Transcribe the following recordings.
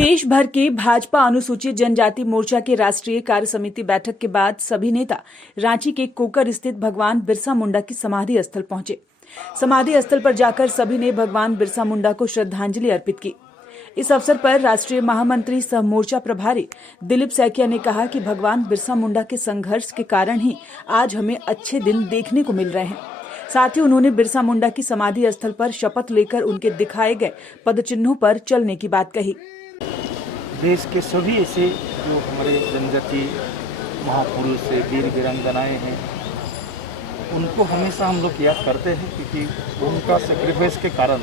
देश भर के भाजपा अनुसूचित जनजाति मोर्चा के राष्ट्रीय कार्य समिति बैठक के बाद सभी नेता रांची के कोकर स्थित भगवान बिरसा मुंडा की समाधि स्थल पहुंचे। समाधि स्थल पर जाकर सभी ने भगवान बिरसा मुंडा को श्रद्धांजलि अर्पित की। इस अवसर पर राष्ट्रीय महामंत्री सह मोर्चा प्रभारी दिलीप सैकिया ने कहा कि भगवान बिरसा मुंडा के संघर्ष के कारण ही आज हमें अच्छे दिन देखने को मिल रहे हैं। साथ ही उन्होंने बिरसा मुंडा की समाधि स्थल पर शपथ लेकर उनके दिखाए गए पदचिन्हों पर चलने की बात कही। देश के सभी ऐसे जो हमारे जनजाति महापुरुष से वीर वीरांगनाएं हैं, उनको हमेशा हम लोग याद करते हैं, क्योंकि उनका सेक्रीफाइस के कारण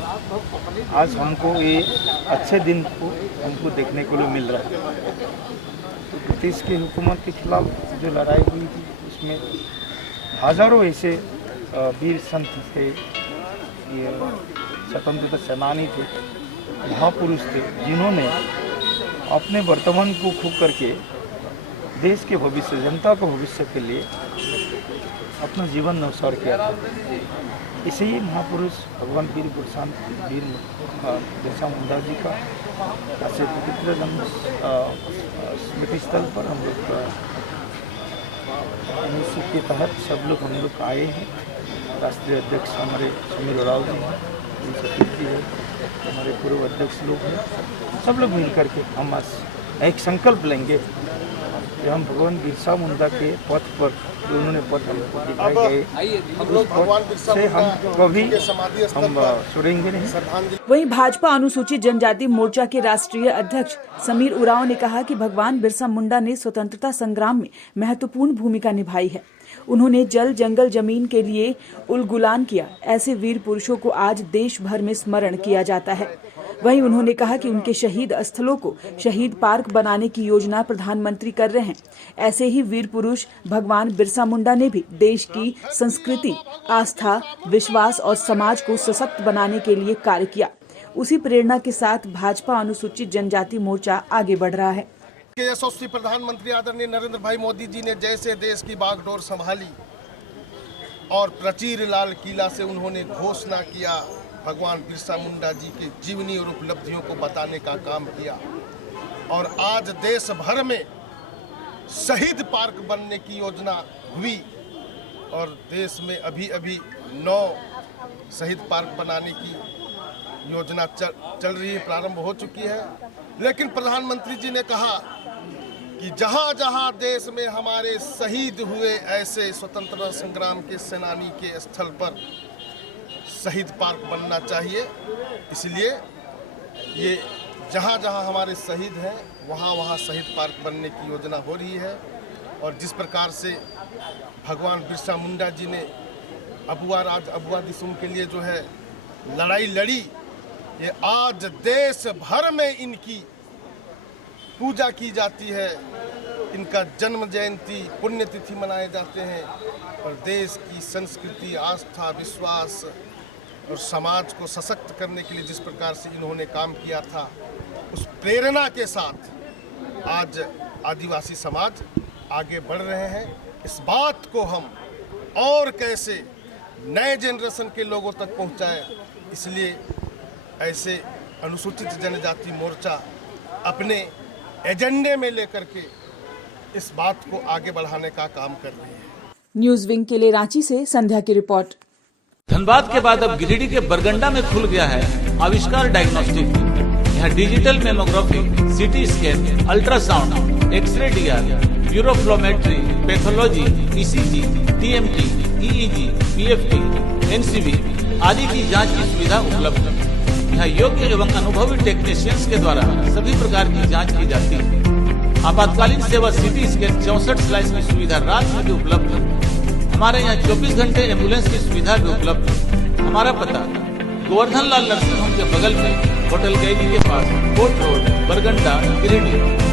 आज हमको ये अच्छे दिन को हमको देखने को मिल रहा है। तो ब्रिटिश की हुकूमत के खिलाफ जो लड़ाई हुई थी, उसमें हजारों ऐसे वीर संत थे, ये स्वतंत्रता सेनानी थे, महापुरुष थे, जिन्होंने अपने वर्तमान को खो करके देश के भविष्य, जनता के भविष्य के लिए अपना जीवन न्यौछावर किया था। इसे ही महापुरुष भगवान वीर बिरसा मुंडा जी का ऐसे पवित्र जन्म स्मृति स्थल पर हम लोग के तहत सब लोग हम लोग आए हैं। राष्ट्रीय अध्यक्ष हमारे समीर उरांव जी हैं, सतीश जी है, हमारे पूर्व अध्यक्ष लोग हैं, सब लोग मिल करके हम आज एक संकल्प लेंगे कि हम भगवान बिरसा मुंडा के पथ पर जो उन्होंने पथ हमको दिखाए गए, उस पथ से हम कभी हम छोड़ेंगे नहीं। वहीं भाजपा अनुसूचित जनजाति मोर्चा के राष्ट्रीय अध्यक्ष समीर उरांव ने कहा कि भगवान बिरसा मुंडा ने स्वतंत्रता संग्राम में महत्वपूर्ण भूमिका निभाई है। उन्होंने जल जंगल जमीन के लिए उलगुलान किया। ऐसे वीर पुरुषों को आज देश भर में स्मरण किया जाता है। वहीं उन्होंने कहा कि उनके शहीद स्थलों को शहीद पार्क बनाने की योजना प्रधानमंत्री कर रहे हैं। ऐसे ही वीर पुरुष भगवान बिरसा मुंडा ने भी देश की संस्कृति, आस्था, विश्वास और समाज को सशक्त बनाने के लिए कार्य किया। उसी प्रेरणा के साथ भाजपा अनुसूचित जनजाति मोर्चा आगे बढ़ रहा है। यशस्वी प्रधानमंत्री आदरणीय नरेंद्र भाई मोदी जी ने जैसे देश की बागडोर संभाली और प्राचीर लाल किला से उन्होंने घोषणा किया, भगवान बिरसा मुंडा जी की जीवनी और उपलब्धियों को बताने का काम किया, और आज देश भर में शहीद पार्क बनने की योजना हुई और देश में अभी 9 शहीद पार्क बनाने की योजना चल रही है, प्रारंभ हो चुकी है। लेकिन प्रधानमंत्री जी ने कहा कि जहाँ जहाँ देश में हमारे शहीद हुए ऐसे स्वतंत्रता संग्राम के सेनानी के स्थल पर शहीद पार्क बनना चाहिए। इसलिए ये जहाँ जहाँ हमारे शहीद हैं वहाँ वहाँ शहीद पार्क बनने की योजना हो रही है। और जिस प्रकार से भगवान बिरसा मुंडा जी ने अबुआ दिसुम के लिए जो है लड़ाई लड़ी, ये आज देश भर में इनकी पूजा की जाती है, इनका जन्म जयंती पुण्यतिथि मनाए जाते हैं, और देश की संस्कृति, आस्था, विश्वास और समाज को सशक्त करने के लिए जिस प्रकार से इन्होंने काम किया था, उस प्रेरणा के साथ आज आदिवासी समाज आगे बढ़ रहे हैं। इस बात को हम और कैसे नए जनरेशन के लोगों तक पहुंचाएं, इसलिए ऐसे अनुसूचित जनजाति मोर्चा अपने एजेंडे में लेकर के इस बात को आगे बढ़ाने का काम कर रही है। न्यूज विंग के लिए रांची से संध्या की रिपोर्ट। धनबाद के बाद अब गिरिडीह के बरगंडा में खुल गया है आविष्कार डायग्नोस्टिक। यहाँ digital mammography, CT scan, ultrasound, X-ray DR, uroflowmetry, pathology, ECG, TMT, EEG, PFT, NCB आदि की जांच की सुविधा उपलब्ध है। यहाँ योग्य एवं अनुभवी टेक्नीशियंस के द्वारा सभी प्रकार की जांच की जाती है। आपातकालीन सेवा सीटी स्कैन 64 स्लाइस की सुविधा रात में भी उपलब्ध है। हमारे यहाँ 24 घंटे एम्बुलेंस की सुविधा भी उपलब्ध है। हमारा पता गोवर्धन लाल नर्सिंग होम के बगल में होटल कैदी के पास, कोर्ट रोड, बरगंडा, गिरिडीह।